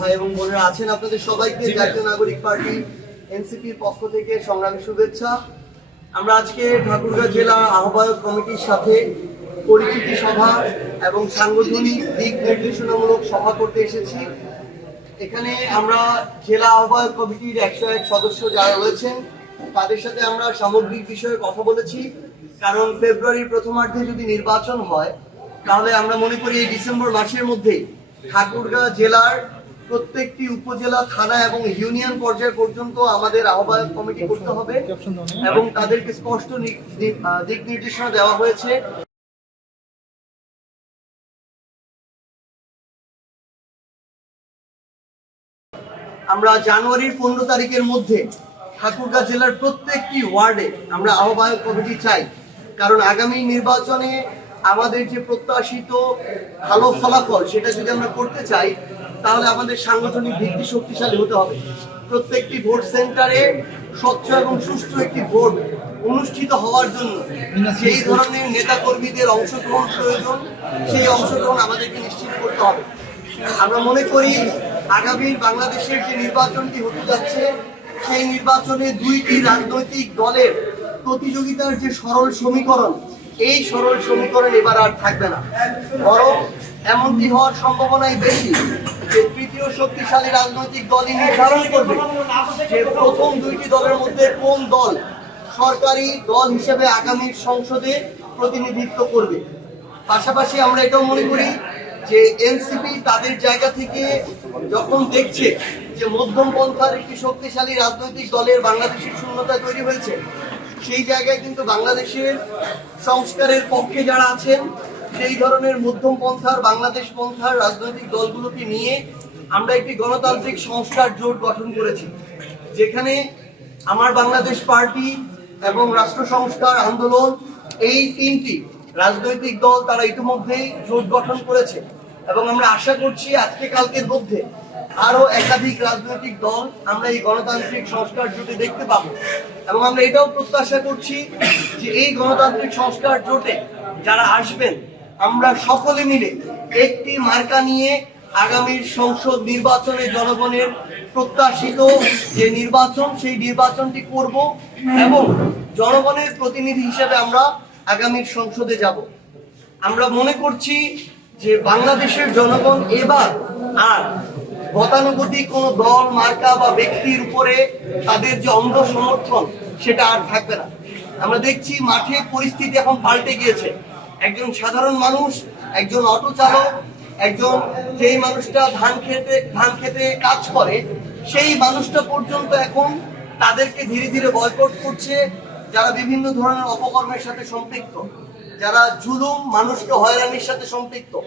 ভাই এবং বোনেরা আছেন, আপনাদের সবাইকে জাতীয় নাগরিক পার্টি এনসিপির পক্ষ থেকে সংগ্রামী শুভেচ্ছা। আমরা আজকে ঠাকুরগাঁও জেলা আহ্বায়ক কমিটির সাথে পরিচিতি সভা এবং সাংগঠনিক দিক নির্দেশনামূলক সভা করতে এসেছি। এখানে আমরা জেলা আহ্বায়ক কমিটির 101 সদস্য যারা রয়েছেন তাদের সাথে আমরা সামগ্রিক বিষয়ে কথা বলেছি। কারণ ফেব্রুয়ারির প্রথমার্ধে যদি নির্বাচন হয় তাহলে আমরা মনে করি এই ডিসেম্বর মাসের মধ্যেই ঠাকুরগাঁও জেলার প্রত্যেকটি উপজেলা, থানা এবং ইউনিয়ন পর্যায় পর্যন্ত আমাদের আহ্বায়ক কমিটি করতে হবে এবং তাদেরকে স্পষ্ট দিক নির্দেশনা দেওয়া হয়েছে। আমরা জানুয়ারির 15 তারিখের মধ্যে ঠাকুরগাঁও জেলার প্রত্যেকটি ওয়ার্ডে আমরা আহ্বায়ক কমিটি চাই। কারণ আগামী নির্বাচনে আমাদের যে প্রত্যাশিত ভালো ফলাফল সেটা যদি আমরা করতে চাই তাহলে আমাদের সাংগঠনিক ভিত্তি শক্তিশালী হতে হবে। প্রত্যেকটি ভোট সেন্টারে স্বচ্ছ এবং সুষ্ঠু একটি ভোট অনুষ্ঠিত হওয়ার জন্য যেই ধরনের নেতা কর্মীদের অংশগ্রহণ প্রয়োজন সেই অংশগ্রহণ আমাদেরকে নিশ্চিত করতে হবে। আমরা মনে করি আগামী বাংলাদেশের যে নির্বাচনটি হতে যাচ্ছে সেই নির্বাচনে দুইটি রাজনৈতিক দলের প্রতিযোগিতার যে সরল সমীকরণ, এই সরল সমীকরণ এবার আর থাকবে না। বরং এমনটি হওয়ার সম্ভাবনাই বেশি যে তৃতীয় শক্তিশালী রাজনৈতিক দলই নির্ধারণ করবে যে প্রথম দুইটি দলের মধ্যে কোন দল সরকারি দল হিসেবে আগামীর সংসদে প্রতিনিধিত্ব করবে। পাশাপাশি আমরা এটাও মনে করি যে এনসিপি তাদের জায়গা থেকে যখন দেখছে যে মধ্যম পন্থার একটি শক্তিশালী রাজনৈতিক দলের বাংলাদেশের শূন্যতা তৈরি হয়েছে, সেই জায়গায় কিন্তু বাংলাদেশের সংস্কারের পক্ষে যারা আছেন সেই ধরনের মধ্যম পন্থার, বাংলাদেশ পন্থার রাজনৈতিক দলগুলোকে নিয়ে আমরা একটি গণতান্ত্রিক সংস্কার জোট গঠন করেছি, যেখানে আমার বাংলাদেশ পার্টি এবং রাষ্ট্র সংস্কার আন্দোলন এই তিনটি রাজনৈতিক দল তারা ইতিমধ্যেই জোট গঠন করেছে এবং আমরা আশা করছি আজকে কালকের মধ্যে আরো একাধিক রাজনৈতিক দল আমরা এই গণতান্ত্রিক সংস্কার জোটে দেখতে পাবো। এবং আমরা এটাও প্রত্যাশা করছি যে এই গণতান্ত্রিক সংস্কার জোটে যারা আসবেন আমরা সকলে মিলে একটি মার্কা নিয়ে আগামীর সংসদ নির্বাচনে জনগণের প্রত্যাশিত যে নির্বাচন সেই নির্বাচনটি করব এবং জনগণের প্রতিনিধি হিসেবে আমরা আগামীর সংসদে যাব। আমরা মনে করছি যে বাংলাদেশের জনগণ এবার আর গতানুগতিক কোন দল, মার্কা বা ব্যক্তির উপরে তাদের যে অন্ধ সমর্থন সেটা আর থাকবে না। আমরা দেখছি মাঠে পরিস্থিতি এখন পাল্টে গিয়েছে। একজন সাধারণ মানুষ, একজন অটো চালক, একজন যেই মানুষটা ধান খেতে কাজ করে সেই মানুষটা পর্যন্ত এখন তাদেরকে ধীরে ধীরে বয়কট করছে। যারা বিভিন্ন ধরনের অপকর্মের সাথে সম্পৃক্ত, যারা জুলুম, মানুষকে হয়রানির সাথে সম্পৃক্ত,